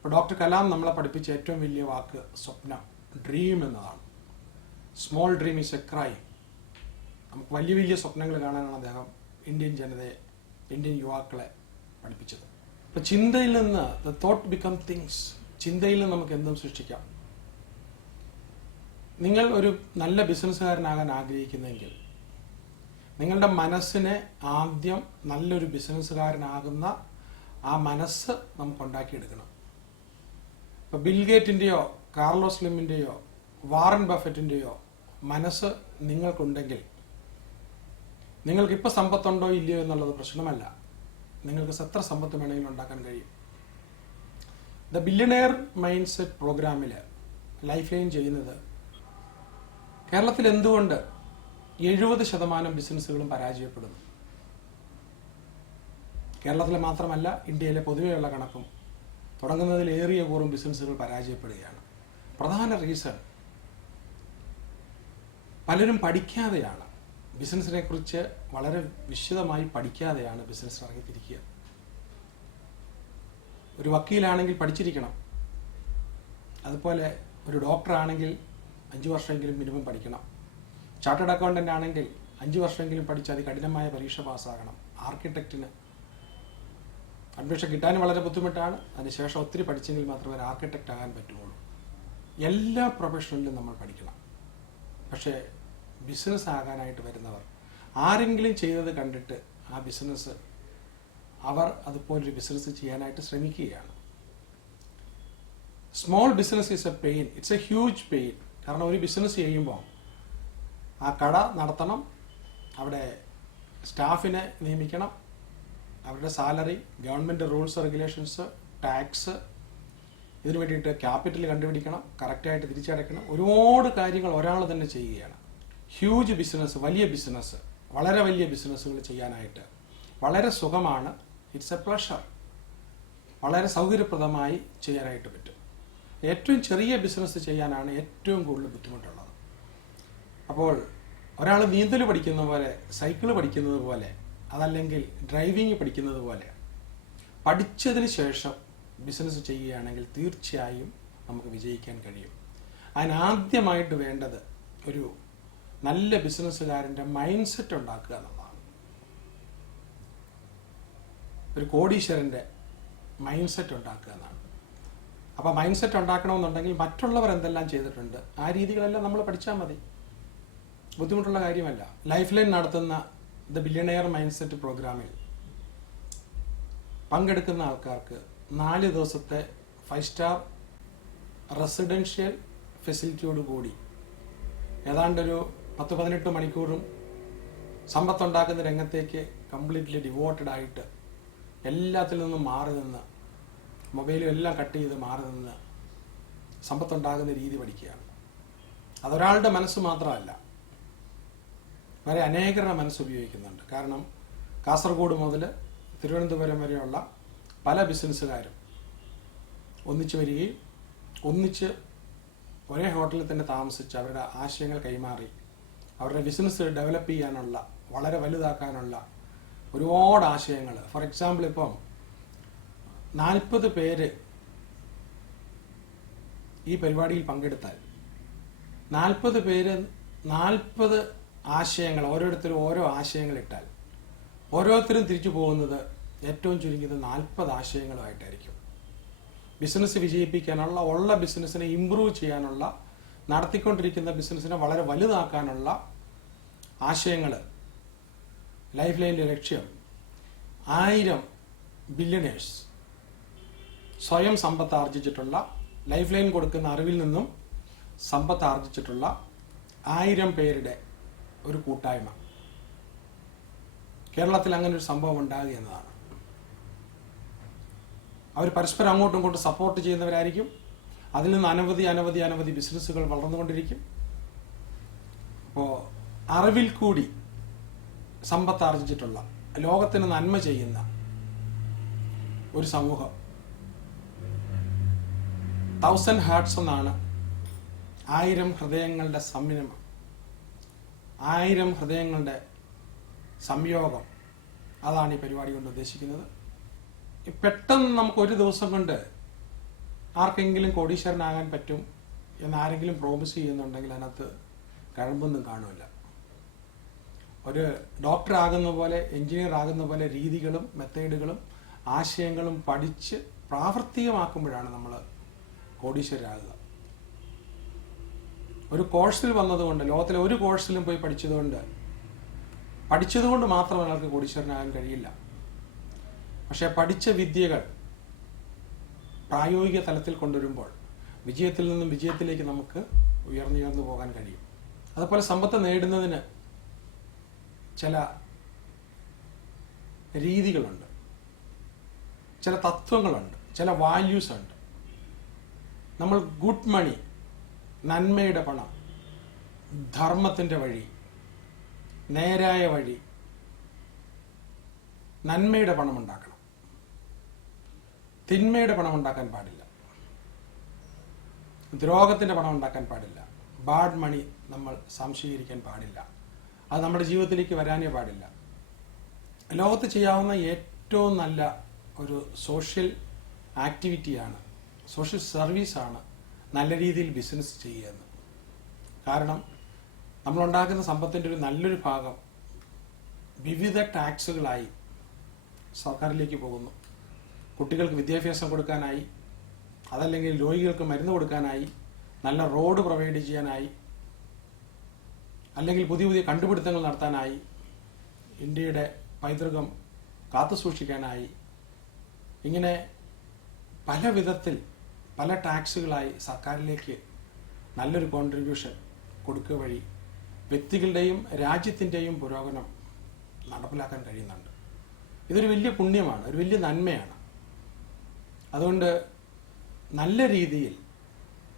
ഇപ്പോൾ ഡോക്ടർ കലാം നമ്മളെ പഠിപ്പിച്ച ഏറ്റവും വലിയ വാക്ക് സ്വപ്നം, ഡ്രീം എന്നതാണ്. Small dream is A crime. നമുക്ക് വലിയ വലിയ സ്വപ്നങ്ങൾ കാണാനാണ് അദ്ദേഹം ഇന്ത്യൻ ജനതയെ, ഇന്ത്യൻ യുവാക്കളെ പഠിപ്പിച്ചത്. ഇപ്പോൾ ചിന്തയിൽ നിന്ന് ദ തോട്ട് ബിക്കം തിങ്സ്. ചിന്തയിൽ നിന്ന് നമുക്ക് എന്തും സൃഷ്ടിക്കാം. നിങ്ങൾ ഒരു നല്ല ബിസിനസ്സുകാരനാകാൻ ആഗ്രഹിക്കുന്നെങ്കിൽ നിങ്ങളുടെ മനസ്സിനെ ആദ്യം നല്ലൊരു ബിസിനസ്സുകാരനാകുന്ന ആ മനസ്സ് നമുക്ക് ഉണ്ടാക്കിയെടുക്കണം. ഇപ്പോൾ ബിൽഗേറ്റിൻ്റെയോ കാർലോസ് സ്ലിമിൻ്റെയോ വാറൻ ബഫറ്റിൻ്റെയോ മനസ്സ് നിങ്ങൾക്കുണ്ടെങ്കിൽ നിങ്ങൾക്കിപ്പോൾ സമ്പത്തുണ്ടോ ഇല്ലയോ എന്നുള്ളത് പ്രശ്നമല്ല. നിങ്ങൾക്ക് എത്ര സമ്പത്ത് വേണമെങ്കിലും ഉണ്ടാക്കാൻ കഴിയും. ദ ബില്യണയർ മൈൻഡ് സെറ്റ് പ്രോഗ്രാമിൽ ലൈഫ് ലൈൻ ചെയ്യുന്നത് കേരളത്തിൽ എന്തുകൊണ്ട് 70% ബിസിനസ്സുകളും പരാജയപ്പെടുന്നു. കേരളത്തിലെ മാത്രമല്ല, ഇന്ത്യയിലെ പൊതുവെയുള്ള കണക്കും തുടങ്ങുന്നതിൽ ഏറിയ കൂറും ബിസിനസ്സുകൾ പരാജയപ്പെടുകയാണ്. പ്രധാന റീസൺ പലരും പഠിക്കാതെയാണ്. ബിസിനസ്സിനെ കുറിച്ച് വളരെ വിശദമായി പഠിക്കാതെയാണ് ബിസിനസ്സിൽ ഇറങ്ങിത്തിരിക്കുക. ഒരു വക്കീലാണെങ്കിൽ പഠിച്ചിരിക്കണം. അതുപോലെ ഒരു ഡോക്ടറാണെങ്കിൽ 5 വർഷമെങ്കിലും മിനിമം പഠിക്കണം. ചാർട്ടേഡ് അക്കൗണ്ടൻ്റ് ആണെങ്കിൽ 5 വർഷമെങ്കിലും പഠിച്ച് അതികഠിനമായ പരീക്ഷ പാസ്സാകണം. ആർക്കിടെക്റ്റിന് അഡ്മിഷൻ കിട്ടാൻ വളരെ ബുദ്ധിമുട്ടാണ്. അതിനുശേഷം ഒത്തിരി പഠിച്ചെങ്കിൽ മാത്രമേ ഒരു ആർക്കിടെക്റ്റ് ആകാൻ പറ്റുള്ളൂ. എല്ലാ പ്രൊഫഷനിലും നമ്മൾ പഠിക്കണം. പക്ഷേ ബിസിനസ് ആകാനായിട്ട് വരുന്നവർ ആരെങ്കിലും ചെയ്തത് കണ്ടിട്ട് ആ ബിസിനസ് അവർ അതുപോലൊരു ബിസിനസ് ചെയ്യാനായിട്ട് ശ്രമിക്കുകയാണ്. Small business is A pain, it's A huge pain. കാരണം ഒരു ബിസിനസ് ചെയ്യുമ്പോൾ ആ കട നടത്തണം, അവിടെ സ്റ്റാഫിനെ നിയമിക്കണം, അവരുടെ salary, government rules regulations, tax, ഇതിനു വേണ്ടിയിട്ട് ക്യാപിറ്റൽ കണ്ടുപിടിക്കണം, കറക്റ്റായിട്ട് തിരിച്ചടയ്ക്കണം. ഒരുപാട് കാര്യങ്ങൾ ഒരാൾ തന്നെ ചെയ്യുകയാണ്. ഹ്യൂജ് ബിസിനസ്, വലിയ ബിസിനസ്, വളരെ വലിയ ബിസിനസ്സുകൾ ചെയ്യാനായിട്ട് വളരെ സുഖമാണ്. It's A pleasure. വളരെ സൗകര്യപ്രദമായി ചെയ്യാനായിട്ട് പറ്റും. ഏറ്റവും ചെറിയ ബിസിനസ് ചെയ്യാനാണ് ഏറ്റവും കൂടുതൽ ബുദ്ധിമുട്ടുള്ളത്. അപ്പോൾ ഒരാൾ നീന്തൽ പഠിക്കുന്ന പോലെ, സൈക്കിൾ പഠിക്കുന്നത് പോലെ, അതല്ലെങ്കിൽ ഡ്രൈവിംഗ് പഠിക്കുന്നത് പോലെ പഠിച്ചതിന് ശേഷം ബിസിനസ് ചെയ്യുകയാണെങ്കിൽ തീർച്ചയായും നമുക്ക് വിജയിക്കാൻ കഴിയും. അതിനാദ്യമായിട്ട് വേണ്ടത് ഒരു നല്ല ബിസിനസ്സുകാരൻ്റെ മൈൻഡ് സെറ്റ് ഉണ്ടാക്കുക എന്നുള്ളതാണ്. ഒരു കോടീശ്വരൻ്റെ മൈൻഡ് സെറ്റ് ഉണ്ടാക്കുക എന്നാണ്. അപ്പോൾ മൈൻഡ് സെറ്റ് ഉണ്ടാക്കണമെന്നുണ്ടെങ്കിൽ മറ്റുള്ളവർ എന്തെല്ലാം ചെയ്തിട്ടുണ്ട് ആ രീതികളെല്ലാം നമ്മൾ പഠിച്ചാൽ മതി. ബുദ്ധിമുട്ടുള്ള കാര്യമല്ല. ലൈഫ് ലൈൻ നടത്തുന്ന ദ ബില്യണയർ മൈൻഡ് സെറ്റ് പ്രോഗ്രാമിൽ പങ്കെടുക്കുന്ന ആൾക്കാർക്ക് 4 ദിവസത്തെ 5 സ്റ്റാർ റെസിഡൻഷ്യൽ ഫെസിലിറ്റിയോട് കൂടി ഏതാണ്ടൊരു 10-18 മണിക്കൂറും സമ്പത്തുണ്ടാക്കുന്ന രംഗത്തേക്ക് കംപ്ലീറ്റ്ലി ഡിവോട്ടഡ് ആയിട്ട് എല്ലാത്തിൽ നിന്നും മാറി നിന്ന്, മൊബൈലും എല്ലാം കട്ട് ചെയ്ത് മാറി നിന്ന് സമ്പത്തുണ്ടാകുന്ന രീതി പഠിക്കുകയാണ്. അതൊരാളുടെ മനസ്സ് മാത്രമല്ല, വരെ അനേകരുടെ മനസ്സ് ഉപയോഗിക്കുന്നുണ്ട്. കാരണം കാസർഗോഡ് മുതൽ തിരുവനന്തപുരം വരെയുള്ള പല ബിസിനസ്സുകാരും ഒന്നിച്ചു വരികയും ഒന്നിച്ച് ഒരേ ഹോട്ടലിൽ തന്നെ താമസിച്ച് അവരുടെ ആശയങ്ങൾ കൈമാറി അവരുടെ ബിസിനസ് ഡെവലപ്പ് ചെയ്യാനുള്ള, വളരെ വലുതാക്കാനുള്ള ഒരുപാട് ആശയങ്ങൾ. ഫോർ എക്സാമ്പിൾ, ഇപ്പം 40 പേര് ഈ പരിപാടിയിൽ പങ്കെടുത്താൽ 40 പേര് 40 ആശയങ്ങൾ, ഓരോരുത്തരും ഓരോ ആശയങ്ങൾ ഇട്ടാൽ ഓരോരുത്തരും തിരിച്ചു പോകുന്നത് ഏറ്റവും ചുരുങ്ങിയത് 40 ആശയങ്ങളുമായിട്ടായിരിക്കും. ബിസിനസ് വിജയിപ്പിക്കാനുള്ള, ഉള്ള ബിസിനസ്സിനെ ഇമ്പ്രൂവ് ചെയ്യാനുള്ള, നടത്തിക്കൊണ്ടിരിക്കുന്ന ബിസിനസ്സിനെ വളരെ വലുതാക്കാനുള്ള ആശയങ്ങൾ. ലൈഫ് ലൈനിൻ്റെ ലക്ഷ്യം 1000 ബില്യണേഴ്സ് സ്വയം സമ്പത്ത് ആർജിച്ചിട്ടുള്ള, ലൈഫ് ലൈൻ കൊടുക്കുന്ന അറിവിൽ നിന്നും സമ്പത്ത് ആർജിച്ചിട്ടുള്ള 1000 പേരുടെ ഒരു കൂട്ടായ്മ. കേരളത്തിൽ അങ്ങനെ ഒരു സംഭവം ഉണ്ടാകുക എന്നതാണ്. അവർ പരസ്പരം അങ്ങോട്ടും ഇങ്ങോട്ടും സപ്പോർട്ട് ചെയ്യുന്നവരായിരിക്കും. അതിൽ നിന്ന് അനവധി ബിസിനസ്സുകൾ വളർന്നുകൊണ്ടിരിക്കും. അപ്പോൾ അറിവിൽ കൂടി സമ്പത്ത് ആർജിച്ചിട്ടുള്ള, ലോകത്തിന് നന്മ ചെയ്യുന്ന ഒരു സമൂഹം. 1000 ഹാർട്ട്സ് എന്നാണ് 1000 ഹൃദയങ്ങളുടെ സംമിശ്രണം, 1000 ഹൃദയങ്ങളുടെ സംയോഗം. അതാണ് ഈ പരിപാടി കൊണ്ട് ഉദ്ദേശിക്കുന്നത്. പെട്ടെന്ന് നമുക്ക് ഒരു ദിവസം കൊണ്ട് ആർക്കെങ്കിലും കോടീശ്വരനാകാൻ പറ്റും എന്നാരെങ്കിലും പ്രോമിസ് ചെയ്യുന്നുണ്ടെങ്കിൽ അതിനകത്ത് കഴമ്പൊന്നും കാണില്ല. ഒരു ഡോക്ടർ ആകുന്ന പോലെ, എഞ്ചിനീയർ ആകുന്ന പോലെ രീതികളും മെത്തേഡുകളും ആശയങ്ങളും പഠിച്ച് പ്രാവർത്തികമാക്കുമ്പോഴാണ് നമ്മൾ കോടീശ്വരരാകുക. ഒരു കോഴ്സിൽ വന്നതുകൊണ്ട്, ലോകത്തിലെ ഒരു കോഴ്സിലും പോയി പഠിച്ചതുകൊണ്ട് മാത്രം ഒരാൾക്ക് കോടീശ്വരനാകാൻ കഴിയില്ല. പക്ഷേ പഠിച്ച വിദ്യകൾ പ്രായോഗിക തലത്തിൽ കൊണ്ടുവരുമ്പോൾ വിജയത്തിൽ നിന്നും വിജയത്തിലേക്ക് നമുക്ക് ഉയർന്നു പോകാൻ കഴിയും. അതുപോലെ സമ്പത്ത് നേടുന്നതിന് ചില രീതികളുണ്ട്, ചില തത്വങ്ങളുണ്ട്, ചില വാല്യൂസ് ഉണ്ട്. നമ്മൾ ഗുഡ് മണി, നന്മയുടെ പണം, ധർമ്മത്തിൻ്റെ വഴി, നേരായ വഴി, നന്മയുടെ പണം ഉണ്ടാക്കണം. തിന്മയുടെ പണം ഉണ്ടാക്കാൻ പാടില്ല. ദ്രോഹത്തിൻ്റെ പണം ഉണ്ടാക്കാൻ പാടില്ല. ബാഡ് മണി നമ്മൾ സംശീകരിക്കാൻ പാടില്ല. അത് നമ്മുടെ ജീവിതത്തിലേക്ക് വരാനേ പാടില്ല. ലോകത്ത് ചെയ്യാവുന്ന ഏറ്റവും നല്ല ഒരു സോഷ്യൽ ആക്ടിവിറ്റിയാണ്, സോഷ്യൽ സർവീസാണ് നല്ല രീതിയിൽ ബിസിനസ് ചെയ്യുക. കാരണം നമ്മളുണ്ടാക്കുന്ന സമ്പത്തിൻ്റെ ഒരു നല്ലൊരു ഭാഗം വിവിധ ടാക്സുകളായി സർക്കാരിലേക്ക് പോകുന്നു. കുട്ടികൾക്ക് വിദ്യാഭ്യാസം കൊടുക്കാനായി, അതല്ലെങ്കിൽ രോഗികൾക്ക് മരുന്ന് കൊടുക്കാനായി, നല്ല റോഡ് പ്രൊവൈഡ് ചെയ്യാനായി, അല്ലെങ്കിൽ പുതിയ പുതിയ കണ്ടുപിടുത്തങ്ങൾ നടത്താനായി, ഇന്ത്യയുടെ പൈതൃകം കാത്തുസൂക്ഷിക്കാനായി, ഇങ്ങനെ പല വിധത്തിൽ പല ടാക്സുകളായി സർക്കാരിലേക്ക് നല്ലൊരു കോൺട്രിബ്യൂഷൻ കൊടുക്കുക വഴി വ്യക്തികളുടെയും രാജ്യത്തിൻ്റെയും പുരോഗമനം നടപ്പിലാക്കാൻ കഴിയുന്നുണ്ട്. ഇതൊരു വലിയ പുണ്യമാണ്, ഒരു വലിയ നന്മയാണ്. അതുകൊണ്ട് നല്ല രീതിയിൽ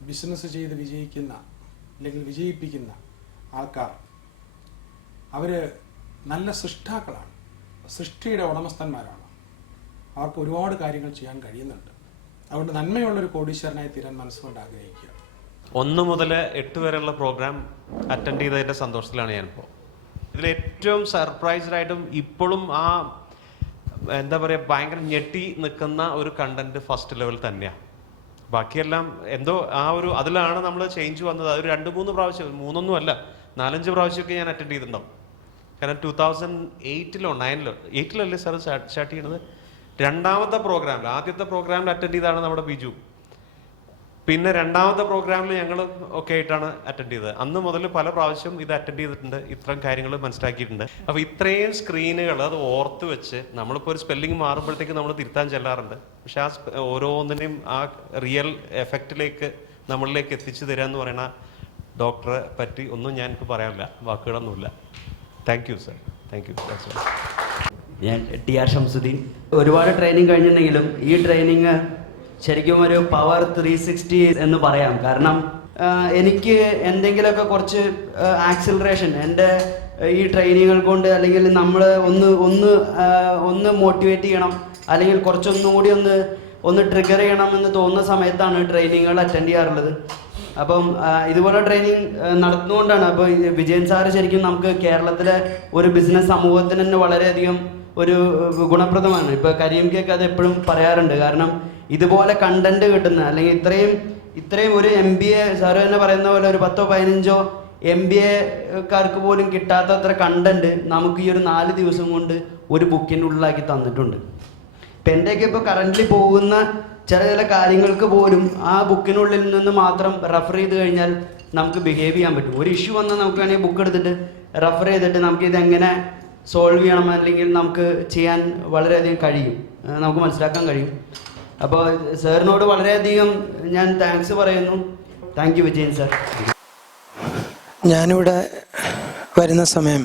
ബിസിനസ് ചെയ്ത് വിജയിക്കുന്ന അല്ലെങ്കിൽ വിജയിപ്പിക്കുന്ന ആൾക്കാർ അവർ നല്ല സൃഷ്ടാക്കളാണ്, സൃഷ്ടിയുടെ ഉടമസ്ഥന്മാരാണ്. അവർക്ക് ഒരുപാട് കാര്യങ്ങൾ ചെയ്യാൻ കഴിയുന്നുണ്ട്. അതുകൊണ്ട് നന്മയുള്ളൊരു കോടീശ്വരനായി തീരാൻ മനസ്സുകൊണ്ട് ആഗ്രഹിക്കുക. 1 മുതൽ 8 വരെയുള്ള പ്രോഗ്രാം അറ്റൻഡ് ചെയ്തതിൻ്റെ സന്തോഷത്തിലാണ് ഞാനിപ്പോൾ. ഇതിൽ ഏറ്റവും സർപ്രൈസ്ഡായിട്ടും ഇപ്പോഴും ആ എന്താ പറയുക ഭയങ്കര ഞെട്ടി നിൽക്കുന്ന ഒരു കണ്ടന്റ് ഫസ്റ്റ് ലെവൽ തന്നെയാണ്. ബാക്കിയെല്ലാം എന്തോ ആ ഒരു അതിലാണ് നമ്മൾ ചേഞ്ച് വന്നത്. അതൊരു 2-3 പ്രാവശ്യം, 3 അല്ല 4-5 പ്രാവശ്യമൊക്കെ ഞാൻ അറ്റൻഡ് ചെയ്തിട്ടുണ്ടാവും. കാരണം 2008-ലോ 9-ലോ 8-ലല്ലേ സാർ സ്റ്റാർട്ട് ചെയ്യണത്. രണ്ടാമത്തെ പ്രോഗ്രാമിൽ, ആദ്യത്തെ പ്രോഗ്രാമിൽ അറ്റൻഡ് ചെയ്താണ് നമ്മുടെ ബിജു. പിന്നെ രണ്ടാമത്തെ പ്രോഗ്രാമിൽ ഞങ്ങൾ ഒക്കെ ആയിട്ടാണ് അറ്റൻഡ് ചെയ്തത്. അന്ന് മുതൽ പല പ്രാവശ്യം ഇത് അറ്റൻഡ് ചെയ്തിട്ടുണ്ട്, ഇത്രയും കാര്യങ്ങൾ മനസ്സിലാക്കിയിട്ടുണ്ട്. അപ്പോൾ ഇത്രയും സ്ക്രീനുകൾ അത് ഓർത്ത് വെച്ച് നമ്മളിപ്പോൾ ഒരു സ്പെല്ലിംഗ് മാറുമ്പോഴത്തേക്ക് നമ്മൾ തിരുത്താൻ ചെല്ലാറുണ്ട്. പക്ഷെ ആ ഓരോന്നിനെയും ആ റിയൽ എഫക്റ്റിലേക്ക് നമ്മളിലേക്ക് എത്തിച്ചു തരിക എന്ന് പറയുന്ന ഡോക്ടറെ പറ്റി ഒന്നും ഞാൻ എനിക്ക് പറയാനില്ല, വാക്കുകളൊന്നുമില്ല. Thank you sir, thank you. ഞാൻ ടി.ആർ. ഷംസുദ്ദീൻ. ഒരുപാട് ട്രെയിനിങ് കഴിഞ്ഞിട്ടുണ്ടെങ്കിലും ഈ ട്രെയിനിങ് ശരിക്കും ഒരു പവർ 360 എന്ന് പറയാം. കാരണം എനിക്ക് എന്തെങ്കിലുമൊക്കെ കുറച്ച് ആക്സിലറേഷൻ എൻ്റെ ഈ ട്രെയിനിങ്ങുകൾ കൊണ്ട്, അല്ലെങ്കിൽ നമ്മൾ ഒന്ന് മോട്ടിവേറ്റ് ചെയ്യണം, അല്ലെങ്കിൽ കുറച്ചൊന്നുകൂടി ഒന്ന് ട്രിഗർ ചെയ്യണം എന്ന് തോന്നുന്ന സമയത്താണ് ട്രെയിനിങ്ങുകൾ അറ്റൻഡ് ചെയ്യാറുള്ളത്. അപ്പം ഇതുപോലെ ട്രെയിനിങ് നടത്തുന്നതുകൊണ്ടാണ്. അപ്പോൾ വിജയൻ സാറ് ശരിക്കും നമുക്ക് കേരളത്തിലെ ഒരു ബിസിനസ് സമൂഹത്തിന് തന്നെ വളരെയധികം ഒരു ഗുണപ്രദമാണ്. ഇപ്പോൾ കരീം കേക്ക് അത് എപ്പോഴും പറയാറുണ്ട്. കാരണം ഇതുപോലെ കണ്ടന്റ് കിട്ടുന്ന, അല്ലെങ്കിൽ ഇത്രയും ഒരു MBA സാറ് തന്നെ പറയുന്ന പോലെ ഒരു 10-15 MBA-കാർക്ക് പോലും കിട്ടാത്തത്ര കണ്ടന്റ് നമുക്ക് ഈ ഒരു 4 ദിവസം കൊണ്ട് ഒരു ബുക്കിൻ്റെ ഉള്ളിലാക്കി തന്നിട്ടുണ്ട്. ഇപ്പം എൻ്റെയൊക്കെ ഇപ്പോൾ കറൻ്റ്ലി പോകുന്ന ചില കാര്യങ്ങൾക്ക് പോലും ആ ബുക്കിനുള്ളിൽ നിന്ന് മാത്രം റെഫർ ചെയ്ത് കഴിഞ്ഞാൽ നമുക്ക് ബിഹേവ് ചെയ്യാൻ പറ്റും. ഒരു ഇഷ്യൂ വന്നാൽ നമുക്ക് വേണമെങ്കിൽ ബുക്ക് എടുത്തിട്ട് റെഫർ ചെയ്തിട്ട് നമുക്ക് ഇതെങ്ങനെ സോൾവ് ചെയ്യണം, അല്ലെങ്കിൽ നമുക്ക് ചെയ്യാൻ വളരെയധികം കഴിയും, നമുക്ക് മനസ്സിലാക്കാൻ കഴിയും. അപ്പോൾ സാറിനോട് വളരെയധികം ഞാൻ താങ്ക്സ് പറയുന്നു. Thank you Vijayan sir. ഞാനിവിടെ വരുന്ന സമയം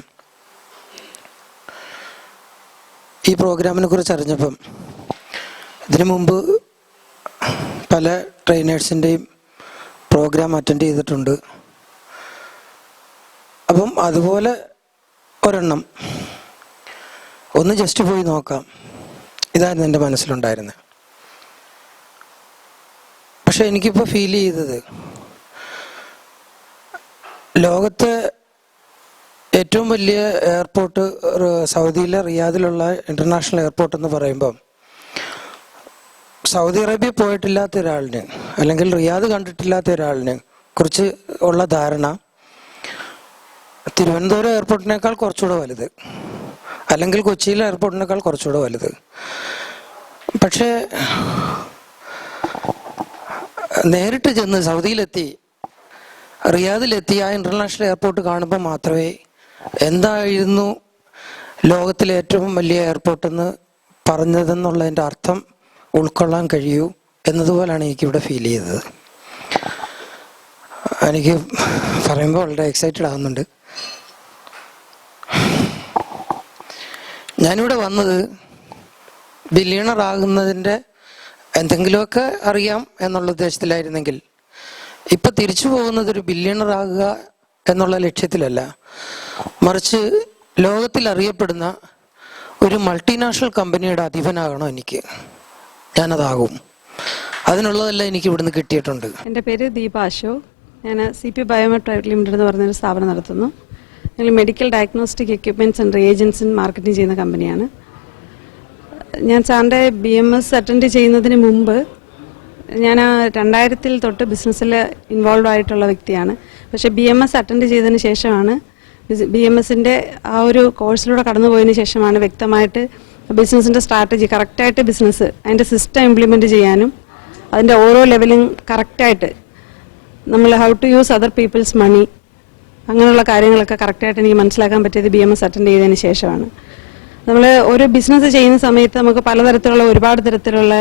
ഈ പ്രോഗ്രാമിനെ കുറിച്ച് അറിഞ്ഞപ്പം, ഇതിനു മുമ്പ് പല ട്രെയിനേഴ്സിൻ്റെയും പ്രോഗ്രാം അറ്റൻഡ് ചെയ്തിട്ടുണ്ട്. അപ്പം അതുപോലെ ഒരെണ്ണം ഒന്ന് ജസ്റ്റ് പോയി നോക്കാം, ഇതായിരുന്നു എൻ്റെ മനസ്സിലുണ്ടായിരുന്നത്. പക്ഷെ എനിക്കിപ്പോൾ ഫീൽ ചെയ്തത്, ലോകത്തെ ഏറ്റവും വലിയ എയർപോർട്ട് സൗദിയിലെ റിയാദിലുള്ള ഇൻ്റർനാഷണൽ എയർപോർട്ട് എന്ന് പറയുമ്പം സൗദി അറേബ്യ പോയിട്ടില്ലാത്ത ഒരാളിന് അല്ലെങ്കിൽ റിയാദ് കണ്ടിട്ടില്ലാത്ത ഒരാളിനെ കുറിച്ച് ഉള്ള ധാരണ തിരുവനന്തപുരം എയർപോർട്ടിനേക്കാൾ കുറച്ചുകൂടെ വലുത്, അല്ലെങ്കിൽ കൊച്ചിയിലെ എയർപോർട്ടിനേക്കാൾ കുറച്ചുകൂടെ വലുത്. പക്ഷേ നേരിട്ട് ചെന്ന് സൗദിയിലെത്തി റിയാദിലെത്തി ആ ഇന്റർനാഷണൽ എയർപോർട്ട് കാണുമ്പോൾ മാത്രമേ എന്തായിരുന്നു ലോകത്തിലെ ഏറ്റവും വലിയ എയർപോർട്ടെന്ന് പറഞ്ഞതെന്നുള്ളതിൻ്റെ അർത്ഥം ഉൾക്കൊള്ളാൻ കഴിയൂ എന്നതുപോലാണ് എനിക്കിവിടെ ഫീൽ ചെയ്തത്. എനിക്ക് പറയുമ്പോൾ വളരെ എക്സൈറ്റഡ് ആകുന്നുണ്ട്. ഞാനിവിടെ വന്നത് ബില്യണർ ആകുന്നതിൻ്റെ എന്തെങ്കിലുമൊക്കെ അറിയാം എന്നുള്ള ഉദ്ദേശത്തിലായിരുന്നെങ്കിൽ ഇപ്പം തിരിച്ചു പോകുന്നത് ഒരു ബില്യണർ ആകുക എന്നുള്ള ലക്ഷ്യത്തിലല്ല, മറിച്ച് ലോകത്തിൽ അറിയപ്പെടുന്ന ഒരു മൾട്ടിനാഷണൽ കമ്പനിയുടെ അധിപനാകണം എനിക്ക്. ഞാനതാകും. അതിനുള്ളതെല്ലാം എനിക്ക് ഇവിടുന്ന് കിട്ടിയിട്ടുണ്ട്. എൻ്റെ പേര് ദീപ അശോക്. ഞാൻ CP ബയോമെഡ് പ്രൈവറ്റ് ലിമിറ്റഡ് എന്ന് പറഞ്ഞൊരു സ്ഥാപനം നടത്തുന്നു. ഞങ്ങൾ മെഡിക്കൽ ഡയഗ്നോസ്റ്റിക് എക്യുപ്മെൻറ്റ്സ് ആൻഡ് റിയേജൻസിൻ മാർക്കറ്റിംഗ് ചെയ്യുന്ന കമ്പനിയാണ്. ഞാൻ സാറിൻ്റെ BMS അറ്റൻഡ് ചെയ്യുന്നതിന് മുമ്പ് ഞാൻ 2000 തൊട്ട് ബിസിനസ്സിൽ ഇൻവോൾവ് ആയിട്ടുള്ള വ്യക്തിയാണ്. പക്ഷേ BMS അറ്റൻഡ് ചെയ്തതിന് ശേഷമാണ്, BMSൻ്റെ ആ ഒരു കോഴ്സിലൂടെ കടന്നു പോയതിന് ശേഷമാണ് വ്യക്തമായിട്ട് ബിസിനസ്സിൻ്റെ സ്ട്രാറ്റജി കറക്റ്റായിട്ട് ബിസിനസ് അതിൻ്റെ സിസ്റ്റം ഇംപ്ലിമെൻറ്റ് ചെയ്യാനും അതിൻ്റെ ഓരോ ലെവലും കറക്റ്റായിട്ട് നമ്മൾ how to use other people's money അങ്ങനെയുള്ള കാര്യങ്ങളൊക്കെ കറക്റ്റായിട്ട് എനിക്ക് മനസ്സിലാക്കാൻ പറ്റിയത് BMS അറ്റൻഡ് ചെയ്തതിന് ശേഷമാണ്. നമ്മൾ ഒരു ബിസിനസ് ചെയ്യുന്ന സമയത്ത് നമുക്ക് പലതരത്തിലുള്ള ഒരുപാട് തരത്തിലുള്ള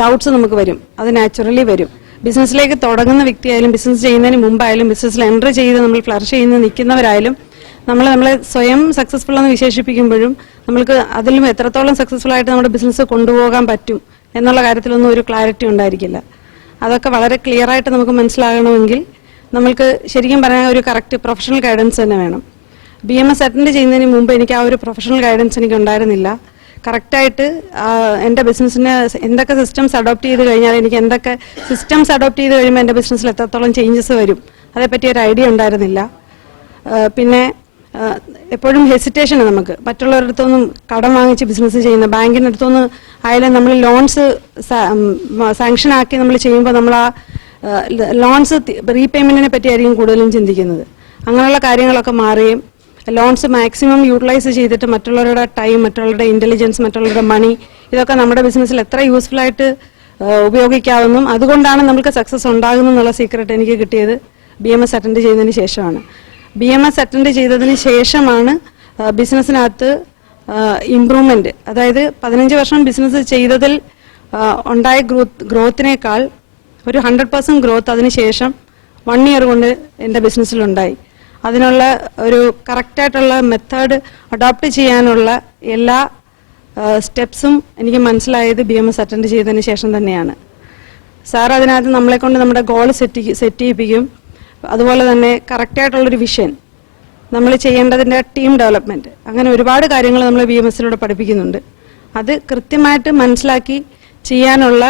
ഡൗട്ട്സ് നമുക്ക് വരും. അത് നാച്ചുറലി വരും. ബിസിനസ്സിലേക്ക് തുടങ്ങുന്ന വ്യക്തിയായാലും ബിസിനസ് ചെയ്യുന്നതിന് മുമ്പായാലും ബിസിനസ്സിൽ എൻ്റർ ചെയ്ത് നമ്മൾ ഫ്ലറിഷ് ചെയ്യുന്ന നിൽക്കുന്നവരായാലും നമ്മളെ സ്വയം സക്സസ്ഫുൾ എന്ന് വിശേഷിപ്പിക്കുമ്പോഴും നമ്മൾക്ക് അതിലും എത്രത്തോളം സക്സസ്ഫുൾ ആയിട്ട് നമ്മുടെ ബിസിനസ് കൊണ്ടുപോകാൻ പറ്റും എന്നുള്ള കാര്യത്തിലൊന്നും ഒരു ക്ലാരിറ്റി ഉണ്ടായിരിക്കില്ല. അതൊക്കെ വളരെ ക്ലിയർ ആയിട്ട് നമുക്ക് മനസ്സിലാകണമെങ്കിൽ നമ്മൾക്ക് ശരിക്കും പറയാൻ ഒരു കറക്റ്റ് പ്രൊഫഷണൽ ഗൈഡൻസ് തന്നെ വേണം. BMS അറ്റൻഡ് ചെയ്യുന്നതിന് മുമ്പ് എനിക്ക് ആ ഒരു പ്രൊഫഷണൽ ഗൈഡൻസ് എനിക്ക് ഉണ്ടായിരുന്നില്ല. കറക്റ്റായിട്ട് എൻ്റെ ബിസിനസ്സിന് എന്തൊക്കെ സിസ്റ്റംസ് അഡോപ്റ്റ് ചെയ്ത് കഴിഞ്ഞാൽ എനിക്ക് എന്തൊക്കെ സിസ്റ്റംസ് അഡോപ്റ്റ് ചെയ്ത് കഴിയുമ്പോൾ എൻ്റെ ബിസിനസ്സിൽ എത്രത്തോളം ചേഞ്ചസ് വരും അതേപ്പറ്റി ഒരു ഐഡിയ ഉണ്ടായിരുന്നില്ല. പിന്നെ എപ്പോഴും ഹെസിറ്റേഷന് നമുക്ക് മറ്റുള്ളവരുടെ അടുത്തൊന്നും കടം വാങ്ങിച്ച് ബിസിനസ് ചെയ്യുന്ന ബാങ്കിൻ്റെ അടുത്തൊന്നും ആയാലും നമ്മൾ ലോൺസ് സാങ്ഷൻ ആക്കി നമ്മൾ ചെയ്യുമ്പോൾ നമ്മൾ ആ ലോൺസ് റീപേയ്മെൻറ്റിനെ പറ്റിയായിരിക്കും കൂടുതലും ചിന്തിക്കുന്നത്. അങ്ങനെയുള്ള കാര്യങ്ങളൊക്കെ മാറുകയും ലോൺസ് മാക്സിമം യൂട്ടിലൈസ് ചെയ്തിട്ട് മറ്റുള്ളവരുടെ ടൈം, മറ്റുള്ളവരുടെ ഇൻ്റലിജൻസ്, മറ്റുള്ളവരുടെ മണി ഇതൊക്കെ നമ്മുടെ ബിസിനസ്സിൽ എത്ര യൂസ്ഫുൾ ആയിട്ട് ഉപയോഗിക്കാവുന്നതും അതുകൊണ്ടാണ് നമുക്ക് സക്സസ് ഉണ്ടാകുന്നു എന്നുള്ള സീക്രട്ട് എനിക്ക് കിട്ടിയത് BMS അറ്റൻഡ് ചെയ്തതിന് ശേഷമാണ്. BMS അറ്റൻഡ് ചെയ്തതിന് ശേഷമാണ് ബിസിനസ്സിനകത്ത് ഇംപ്രൂവ്മെൻറ്റ്, അതായത് 15 വർഷം ബിസിനസ് ചെയ്തതിൽ ഉണ്ടായ ഗ്രോത്തിനേക്കാൾ ഒരു 100% ഗ്രോത്ത് അതിന് ശേഷം 1 ഇയർ കൊണ്ട് എൻ്റെ ബിസിനസ്സിലുണ്ടായി. അതിനുള്ള ഒരു കറക്റ്റായിട്ടുള്ള മെത്തേഡ് അഡോപ്റ്റ് ചെയ്യാനുള്ള എല്ലാ സ്റ്റെപ്സും എനിക്ക് മനസ്സിലായത് BMS അറ്റൻഡ് ചെയ്തതിന് ശേഷം തന്നെയാണ്. സാർ അതിനകത്ത് നമ്മളെക്കൊണ്ട് നമ്മുടെ ഗോൾ സെറ്റ് ചെയ്യിപ്പിക്കും. അതുപോലെ തന്നെ കറക്റ്റായിട്ടുള്ളൊരു വിഷൻ, നമ്മൾ ചെയ്യേണ്ടതിൻ്റെ ടീം ഡെവലപ്മെൻറ്റ്, അങ്ങനെ ഒരുപാട് കാര്യങ്ങൾ നമ്മൾ BMSലൂടെ പഠിപ്പിക്കുന്നുണ്ട്. അത് കൃത്യമായിട്ട് മനസ്സിലാക്കി ചെയ്യാനുള്ള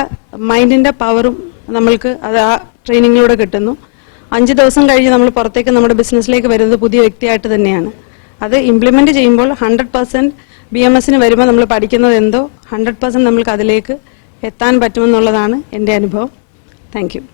മൈൻഡിൻ്റെ പവറും നമ്മൾക്ക് അത് ആ ട്രെയിനിങ്ങിലൂടെ കിട്ടുന്നു. 5 ദിവസം കഴിഞ്ഞ് നമ്മൾ പുറത്തേക്ക് നമ്മുടെ ബിസിനസ്സിലേക്ക് വരുന്നത് പുതിയ വ്യക്തിയായിട്ട് തന്നെയാണ്. അത് ഇംപ്ലിമെൻറ്റ് ചെയ്യുമ്പോൾ 100% BMSന് വരുമ്പോൾ നമ്മൾ പഠിക്കുന്നത് എന്തോ 100% നമ്മൾക്ക് അതിലേക്ക് എത്താൻ പറ്റുമെന്നുള്ളതാണ് എൻ്റെ അനുഭവം. Thank you.